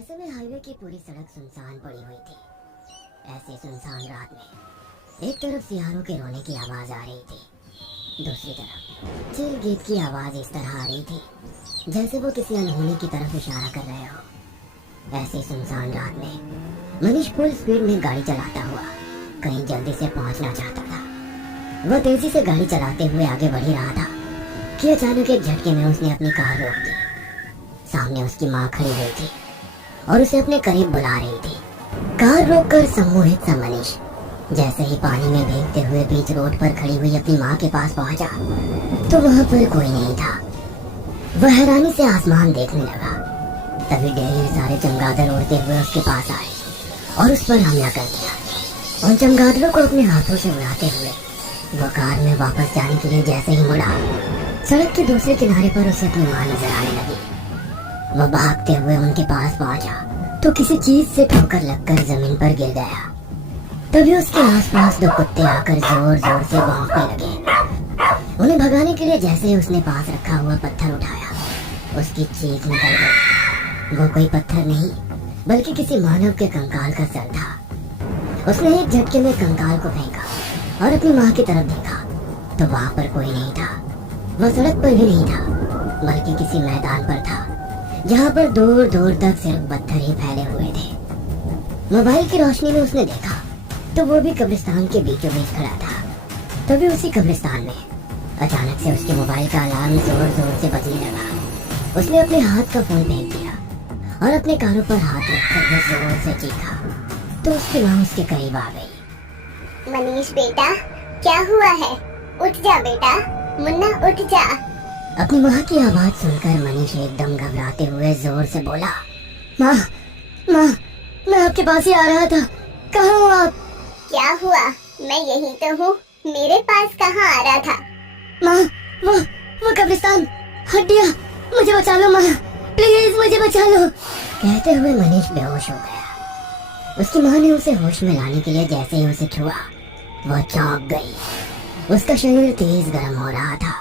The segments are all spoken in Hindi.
ऐसे में हाईवे की पूरी सड़क सुनसान पड़ी हुई थी। ऐसे सुनसान रात में एक तरफ सियारों के रोने की आवाज आ रही थी, दूसरी तरफ चील गीत की आवाज इस तरह आ रही थी जैसे वो किसी अनहोनी की तरफ इशारा कर रहे हो। ऐसी सुनसान रात में मनीष फुल स्पीड में गाड़ी चलाता हुआ कहीं जल्दी से पहुंचना चाहता था। वह तेजी से गाड़ी चलाते हुए आगे बढ़ ही रहा था कि अचानक एक झटके में उसने अपनी कार रोक दी। सामने उसकी माँ खड़ी हुई थी और उसे अपने करीब बुला रही थी। कार रोककर सम्मोहित सा मनीष जैसे ही पानी में भीगते हुए बीच रोड पर खड़ी हुई अपनी माँ के पास पहुंचा तो वहां पर कोई नहीं था। वह हैरानी से आसमान देखने लगा। तभी ढेर सारे चमगादड़ उड़ते हुए उसके पास आए और उस पर हमला कर दिया। उन चमगादड़ों को अपने हाथों से उड़ाते हुए वह कार में वापस जाने के लिए जैसे ही मुड़ा, सड़क के दूसरे किनारे पर उसे अपनी माँ नजर आने लगी। वह भागते हुए उनके पास पहुंचा तो किसी चीज से ठोकर लगकर जमीन पर गिर गया। तभी उसके आसपास दो कुत्ते आकर जोर जोर से भौंकने लगे। उन्हें भगाने के लिए जैसे ही उसने पास रखा हुआ पत्थर उठाया, उसकी चीख निकल गई। वो कोई पत्थर नहीं बल्कि किसी मानव के कंकाल का सर था। उसने एक झटके में कंकाल को फेंका और अपनी माँ की तरफ देखा तो वहां पर कोई नहीं था। वह सड़क पर भी नहीं था बल्कि किसी मैदान पर था जहाँ पर दूर दूर तक सिर्फ पत्थर ही फैले हुए थे। मोबाइल की रोशनी में उसने देखा तो वो भी कब्रिस्तान के बीचों बीच खड़ा था। तभी उसी कब्रिस्तान में अचानक से उसके मोबाइल का अलार्म जोर जोर से बजने लगा। उसने अपने हाथ का फोन फेंक दिया और अपने कानों पर हाथ रखकर वो जोर से चीखा तो उसकी माँ उसके करीब आ गई। मनीष बेटा, क्या हुआ है? उठ जा बेटा, मुन्ना उठ जा। अपनी माँ की आवाज सुनकर मनीष एकदम घबराते हुए जोर से बोला, माँ माँ मैं आपके पास ही आ रहा था, कहाँ हो आप? क्या हुआ? मैं यही तो हूँ, मेरे पास कहाँ आ रहा था? माँ वो कब्रिस्तान, हड्डियाँ, मुझे बचा लो माँ, प्लीज मुझे बचा लो। कहते हुए मनीष बेहोश हो गया। उसकी माँ ने उसे होश में लाने के लिए जैसे ही उसे छुआ वह चौंक गई। उसका शरीर तेज गर्म हो रहा था।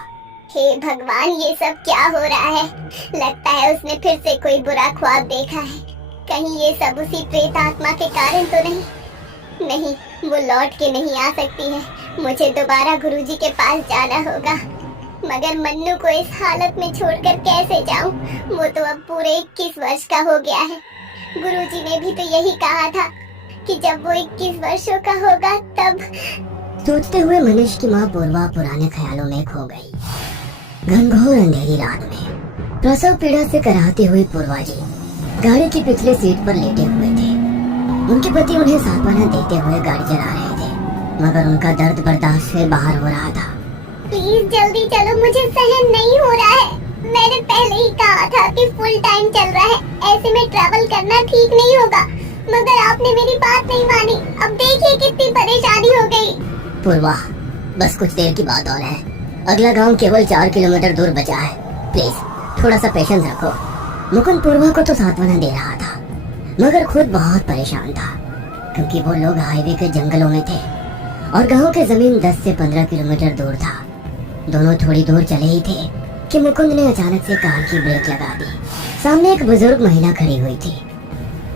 हे भगवान, ये सब क्या हो रहा है? लगता है उसने फिर से कोई बुरा ख्वाब देखा है। कहीं ये सब उसी प्रेत आत्मा के कारण तो नहीं? नहीं, वो लौट के नहीं आ सकती है। मुझे दोबारा गुरुजी के पास जाना होगा। मगर मन्नू को इस हालत में छोड़कर कैसे जाऊं? वो तो अब पूरे 21 वर्ष का हो गया है। गुरुजी ने भी तो यही कहा था कि जब वो 21 वर्षों का होगा तब। सोचते हुए मनीष की माँ पूर्वा पुराने ख्यालों में खो गई। घनघोर अंधेरी रात में प्रसव पीड़ा से कराहती हुई पूर्वा जी गाड़ी की पिछली सीट पर लेटे हुए थे। उनके पति उन्हें सांत्वना देते हुए गाड़ी चला रहे थे मगर उनका दर्द बर्दाश्त से बाहर हो रहा था। प्लीज जल्दी चलो, मुझे सहन नहीं हो रहा है। मैंने पहले ही कहा था कि फुल टाइम चल रहा है, ऐसे में ट्रैवल करना ठीक नहीं होगा, मगर आपने मेरी बात नहीं मानी। अब देखिए कितनी परेशानी हो गई। पूर्वा, बस कुछ देर की बात और है। अगला गांव केवल 4 किलोमीटर दूर बचा है। प्लीज थोड़ा सा पेशेंस रखो। मुकुंद पूर्वा को तो सांत्वना दे रहा था मगर खुद बहुत परेशान था क्योंकि वो लोग हाईवे के जंगलों में थे और गांव के जमीन 10 से 15 किलोमीटर दूर था। दोनों थोड़ी दूर चले ही थे कि मुकुंद ने अचानक से कार की ब्रेक लगा दी। सामने एक बुजुर्ग महिला खड़ी हुई थी।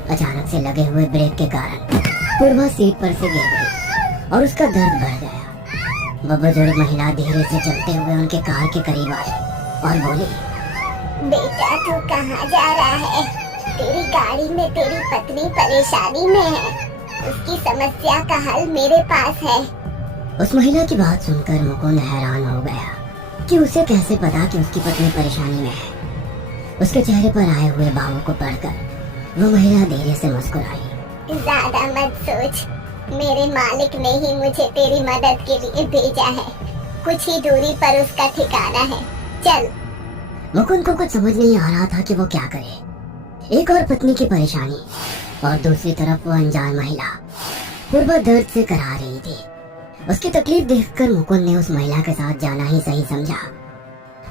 अचानक से लगे हुए ब्रेक के कारण पूर्वा सीट पर से गिर गई और उसका दर्द बढ़ गया। वह बुजुर्ग महिला धीरे से चलते हुए उनके कार के करीब आई और बोली, बेटा तू कहाँ जा रहा है? तेरी गाड़ी में तेरी पत्नी परेशानी में है, उसकी समस्या का हल मेरे पास है। उस महिला की बात सुनकर मुकुंद हैरान हो गया कि उसे कैसे पता कि उसकी पत्नी परेशानी में है। उसके चेहरे पर आए हुए भावों को पढ़कर वो महिला धीरे से मुस्कुराई। ज्यादा मत सोच, मेरे मालिक ने ही मुझे तेरी मदद के लिए भेजा है। कुछ ही दूरी पर उसका ठिकाना है, चल। मुकुंद को कुछ समझ नहीं आ रहा था कि वो क्या करे। एक और पत्नी की परेशानी और दूसरी तरफ वो अनजान महिला पूर्वा दर्द से करा रही थी। उसकी तकलीफ देखकर मुकुंद ने उस महिला के साथ जाना ही सही समझा।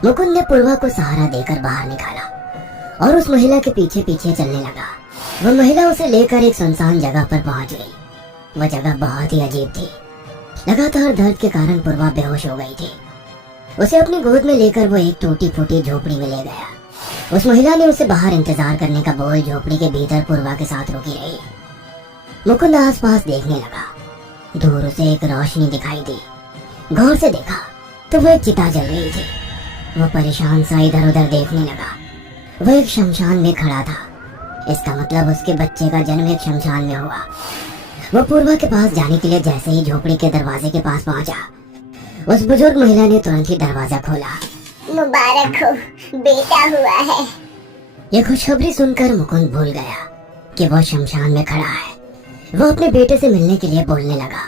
मुकुंद ने पूर्वा को सहारा देकर बाहर निकाला और उस महिला के पीछे पीछे चलने लगा। वह महिला उसे लेकर एक सुनसान जगह पर पहुंच गई। वह जगह बहुत ही अजीब थी। लगातार दर्द के कारण पूर्वा बेहोश हो गई थी। उसे अपनी गोद में लेकर वो एक टूटी फूटी झोपड़ी में ले गया उस महिला ने उसे बाहर इंतजार करने का बोल झोपड़ी के भीतर पूर्वा के साथ रोकी रही। मुकुंद आसपास देखने लगा। दूर उसे एक रोशनी दिखाई दी। गौर से देखा तो वो एक चिता जल रही थी। वो परेशान सा इधर उधर देखने लगा। वो एक शमशान में खड़ा था। इसका मतलब उसके बच्चे का जन्म एक शमशान में हुआ। वो पूर्वा के पास जाने के लिए जैसे ही झोपड़ी के दरवाजे के पास पहुंचा, उस बुजुर्ग महिला ने तुरंत ही दरवाजा खोला। मुबारक हो, बेटा हुआ है। ये खुशखबरी सुनकर मुकुंद भूल गया कि वो शमशान में खड़ा है। वो अपने बेटे से मिलने के लिए बोलने लगा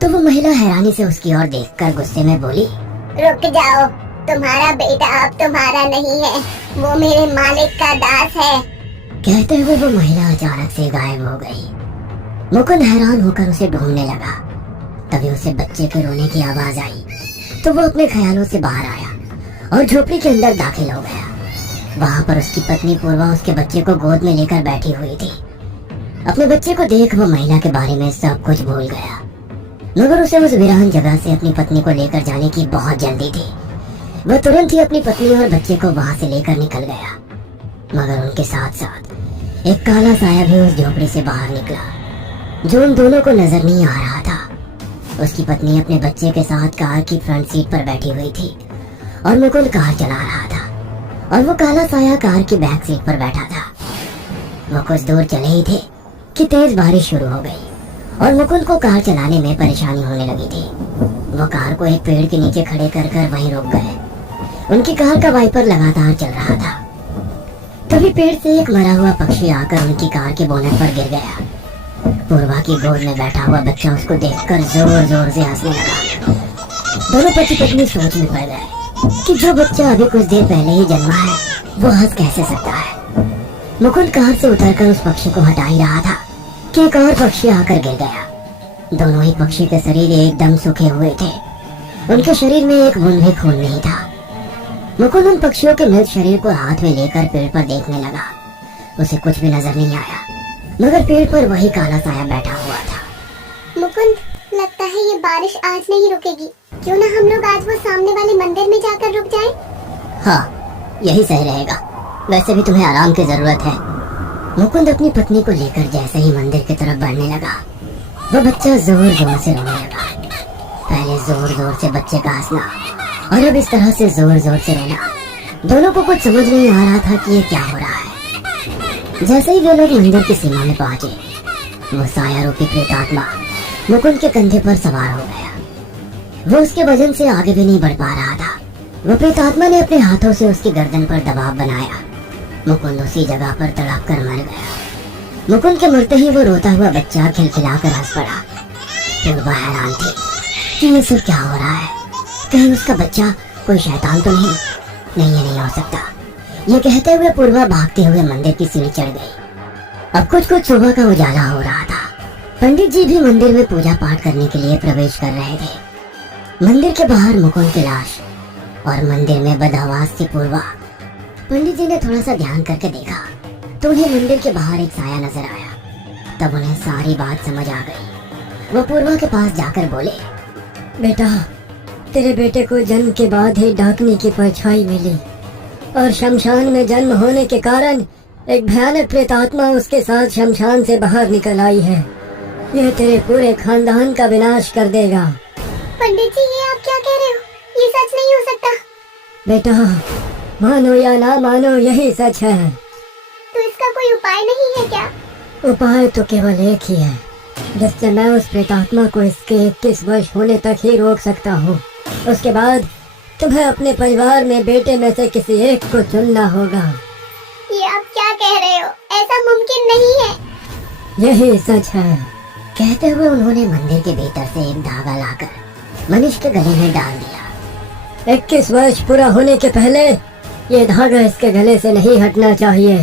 तो वो महिला हैरानी से उसकी ओर देखकर गुस्से में बोली, रुक जाओ, तुम्हारा बेटा अब तुम्हारा नहीं है, वो मेरे मालिक का दास है। कहते हुए वो महिला अचानक से गायब हो गई। मुकुंद हैरान होकर उसे ढूंढने लगा। तभी उसे बच्चे के रोने की आवाज आई तो वो अपने ख्यालों से बाहर आया और झोपड़ी के अंदर दाखिल हो गया। वहां पर उसकी पत्नी पूर्वा उसके बच्चे को गोद में लेकर बैठी हुई थी। अपने बच्चे को देख वो महिला के बारे में सब कुछ भूल गया, मगर उसे उस वीरान जगह से अपनी पत्नी को लेकर जाने की बहुत जल्दी थी। वह तुरंत ही अपनी पत्नी और बच्चे को वहां से लेकर निकल गया, मगर उनके साथ साथ एक काला साया भी उस झोपड़ी से बाहर निकला, जो उन दोनों को नजर नहीं आ रहा था। उसकी पत्नी अपने बच्चे के साथ कार की फ्रंट सीट पर बैठी हुई थी और मुकुंद कार चला रहा था और वो काला साया कार की बैक सीट पर बैठा था। वो कुछ दूर चले ही थे कि तेज बारिश शुरू हो गई और मुकुंद को कार चलाने में परेशानी होने लगी थी। वो कार को एक पेड़ के नीचे खड़े कर वहीं रुक गए। उनकी कार का वाइपर लगातार चल रहा था। तभी पेड़ से एक मरा हुआ पक्षी आकर उनकी कार के बोनट पर गिर गया। पूर्वा की गोद में बैठा हुआ बच्चा उसको देखकर जोर जोर से हंसने लगा। दोनों पति पत्नी सोच में पड़ गए कि जो बच्चा अभी कुछ देर पहले ही जन्मा है वो हंस कैसे सकता है। मुकुंद कार से उतरकर उस पक्षी को हटा ही रहा था कि एक और पक्षी आकर गिर गया। दोनों ही पक्षी के शरीर एकदम सूखे हुए थे। उनके शरीर में एक बूंद भी खून नहीं था। मुकुंद उन पक्षियों के मृत शरीर को हाथ में लेकर पेड़ पर देखने लगा। उसे कुछ भी नजर नहीं आया, मगर पेड़ पर वही काला साया बैठा हुआ था। मुकुंद, लगता है ये बारिश आज नहीं रुकेगी। क्यों ना हम लोग आज वो सामने वाले मंदिर में जाकर रुक जाएं? हाँ, यही सही रहेगा। वैसे भी तुम्हें आराम की जरूरत है। मुकुंद अपनी पत्नी को लेकर जैसे ही मंदिर की तरफ बढ़ने लगा, वो बच्चा जोर जोर से रोने लगा। पहले जोर जोर से बच्चे का हंसना और अब इस तरह से जोर जोर से रोना, दोनों को कुछ समझ नहीं आ रहा था कि ये क्या हो रहा है। जैसे ही वे लोग मंदिर की सीमा में पहुंचे, वो साया रूपी प्रेतात्मा मुकुंद के कंधे पर सवार हो गया। वो उसके वजन से आगे भी नहीं बढ़ पा रहा था। वो प्रेतात्मा ने अपने हाथों से उसकी गर्दन पर दबाव बनाया। मुकुंद उसी जगह पर तड़प कर मर गया। मुकुंद के मरते ही वो रोता हुआ बच्चा खिलखिलाकर हंस पड़ा। पूर्वा हैरान थी कि ये सब क्या हो रहा है। कहीं उसका बच्चा कोई शैतान तो नहीं? नहीं, ये नहीं हो सकता। ये कहते हुए पूर्वा भागते हुए मंदिर की सीढ़ी चढ़ गई। अब कुछ सुबह का उजाला हो रहा था। पंडित जी भी मंदिर में पूजा पाठ करने के लिए प्रवेश कर रहे थे। मंदिर के बाहर मुकुंद की लाश और मंदिर में बदहवास थी पूर्वा। पंडित जी ने थोड़ा सा ध्यान करके देखा तो उन्हें मंदिर के बाहर एक साया नजर आया। तब उन्हें सारी बात समझ आ गई। वो पूर्वा के पास जाकर बोले, बेटा, तेरे बेटे को जन्म के बाद ही डाकनी की परछाई मिली और शमशान में जन्म होने के कारण एक भयानक प्रेतात्मा उसके साथ शमशान से बाहर निकल आई है। यह तेरे पूरे खानदान का विनाश कर देगा। पंडित जी, ये आप क्या कह रहे हो? ये सच नहीं हो सकता। बेटा, मानो या ना मानो, यही सच है। तो इसका कोई उपाय नहीं है क्या? उपाय तो केवल एक ही है, जिससे मैं उस प्रेतात्मा को इसके 21 वर्ष होने तक ही रोक सकता हूँ। उसके बाद तुम्हें अपने परिवार में बेटे में से किसी एक को चुनना होगा। ये आप क्या कह रहे हो? ऐसा मुमकिन नहीं है। यही सच है। कहते हुए उन्होंने मंदिर के भीतर से एक धागा लाकर मनीष के गले में डाल दिया। 21 वर्ष पूरा होने के पहले ये धागा इसके गले से नहीं हटना चाहिए।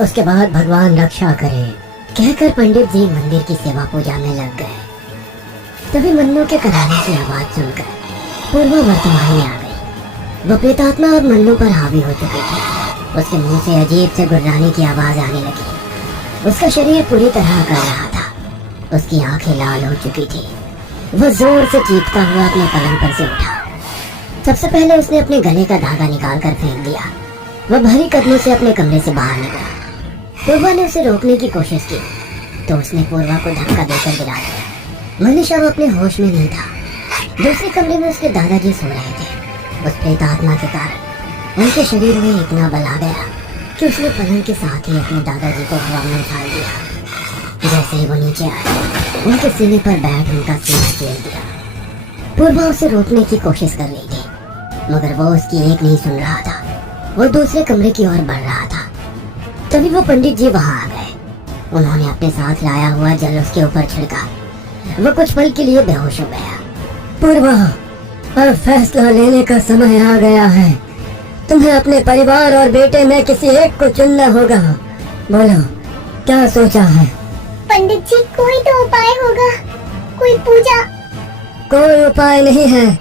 उसके बाद भगवान रक्षा करे, कहकर पंडित जी मंदिर की सेवा पूजा में लग गए। तभी मन्नू के कराने की आवाज सुनकर पूर्वा वर्तमान में आ गई। वो प्रेतात्मा अब मन्नू पर हावी हो चुकी थी। उसके मुंह से अजीब से गुर्राने की आवाज आने लगी। उसका शरीर पूरी तरह कर रहा था। उसकी आंखें लाल हो चुकी थी। वह जोर से चीखता हुआ अपने पलंग पर से उठा। सबसे पहले उसने अपने गले का धागा निकाल कर फेंक दिया, वह भारी कदमों से अपने कमरे से बाहर निकला। पूर्वा ने उसे रोकने की कोशिश की तो उसने पूर्वा को धक्का देकर गिरा दिया। मनीष अब अपने होश में नहीं था। दूसरे कमरे में उसके दादाजी सो रहे थे। उस प्रेत आत्मा के कारण उनके शरीर में इतना बल आ गया कि उसने पलंग के साथ ही अपने दादाजी को हवा में उछाल दिया। जैसे ही वो नीचे आए, उनके सीने पर बैठ उनका सीना चीर दिया। पूर्वा उसे रोकने की कोशिश कर रही थी, मगर वो उसकी एक नहीं सुन रहा था। वो दूसरे कमरे की ओर बढ़ रहा था। तभी वो पंडित जी वहां आ गए। उन्होंने अपने साथ लाया हुआ जल उसके ऊपर छिड़का। वो कुछ पल के लिए बेहोश हो गया। पूर्वा, अब फैसला लेने का समय आ गया है। तुम्हें अपने परिवार और बेटे में किसी एक को चुनना होगा। बोलो, क्या सोचा है? पंडित जी, कोई तो उपाय होगा, कोई पूजा। कोई उपाय नहीं है,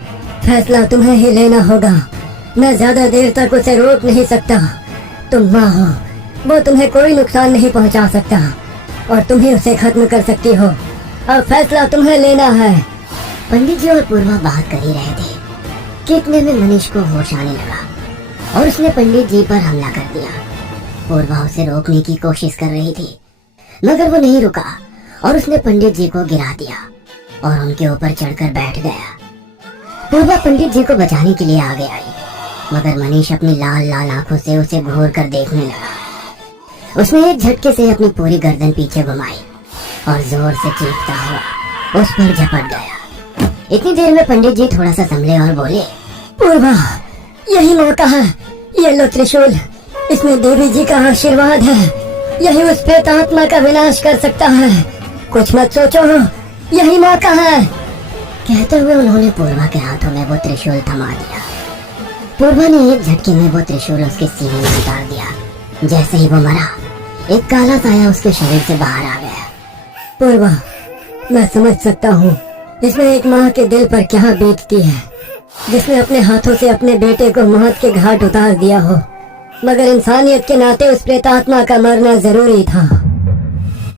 फैसला तुम्हें ही लेना होगा। मैं ज्यादा देर तक उसे रोक नहीं सकता। तुम माँ हो, वो तुम्हें कोई नुकसान नहीं पहुंचा सकता और तुम ही उसे खत्म कर सकती हो। अब फैसला तुम्हें लेना है। पंडित जी और पूर्वा बात कर ही रहे थे कि इतने में मनीष को होश आने लगा और उसने पंडित जी पर हमला कर दिया। पूर्वा उसे रोकने की कोशिश कर रही थी, मगर वो नहीं रुका और उसने पंडित जी को गिरा दिया और उनके ऊपर चढ़कर बैठ गया। पूर्वा पंडित जी को बचाने के लिए आगे आई, मगर मनीष अपनी लाल लाल आंखों से उसे घूर कर देखने लगा। उसने एक झटके से अपनी पूरी गर्दन पीछे घुमाई और जोर से चीखता हुआ उस पर झपट गया। इतनी देर में पंडित जी थोड़ा सा संभले और बोले, पूर्वा, यही मौका है। ये लो त्रिशूल, इसमें देवी जी का आशीर्वाद है। यही उस प्रेत आत्मा का विनाश कर सकता है। कुछ मत सोचो, यही मौका है। कहते हुए उन्होंने पूर्वा के हाथों में वो त्रिशूल थमा दिया। पूर्वा ने एक झटके में वो त्रिशूल उसके सीने में उतार दिया। जैसे ही वो मरा, एक काला साया उसके शरीर से बाहर आ गया। पूर्वा, मैं समझ सकता हूँ इसमें एक माँ के दिल पर क्या बीतती है, जिसने अपने हाथों से अपने बेटे को मौत के घाट उतार दिया हो। मगर इंसानियत के नाते उस प्रेतात्मा का मरना जरूरी था।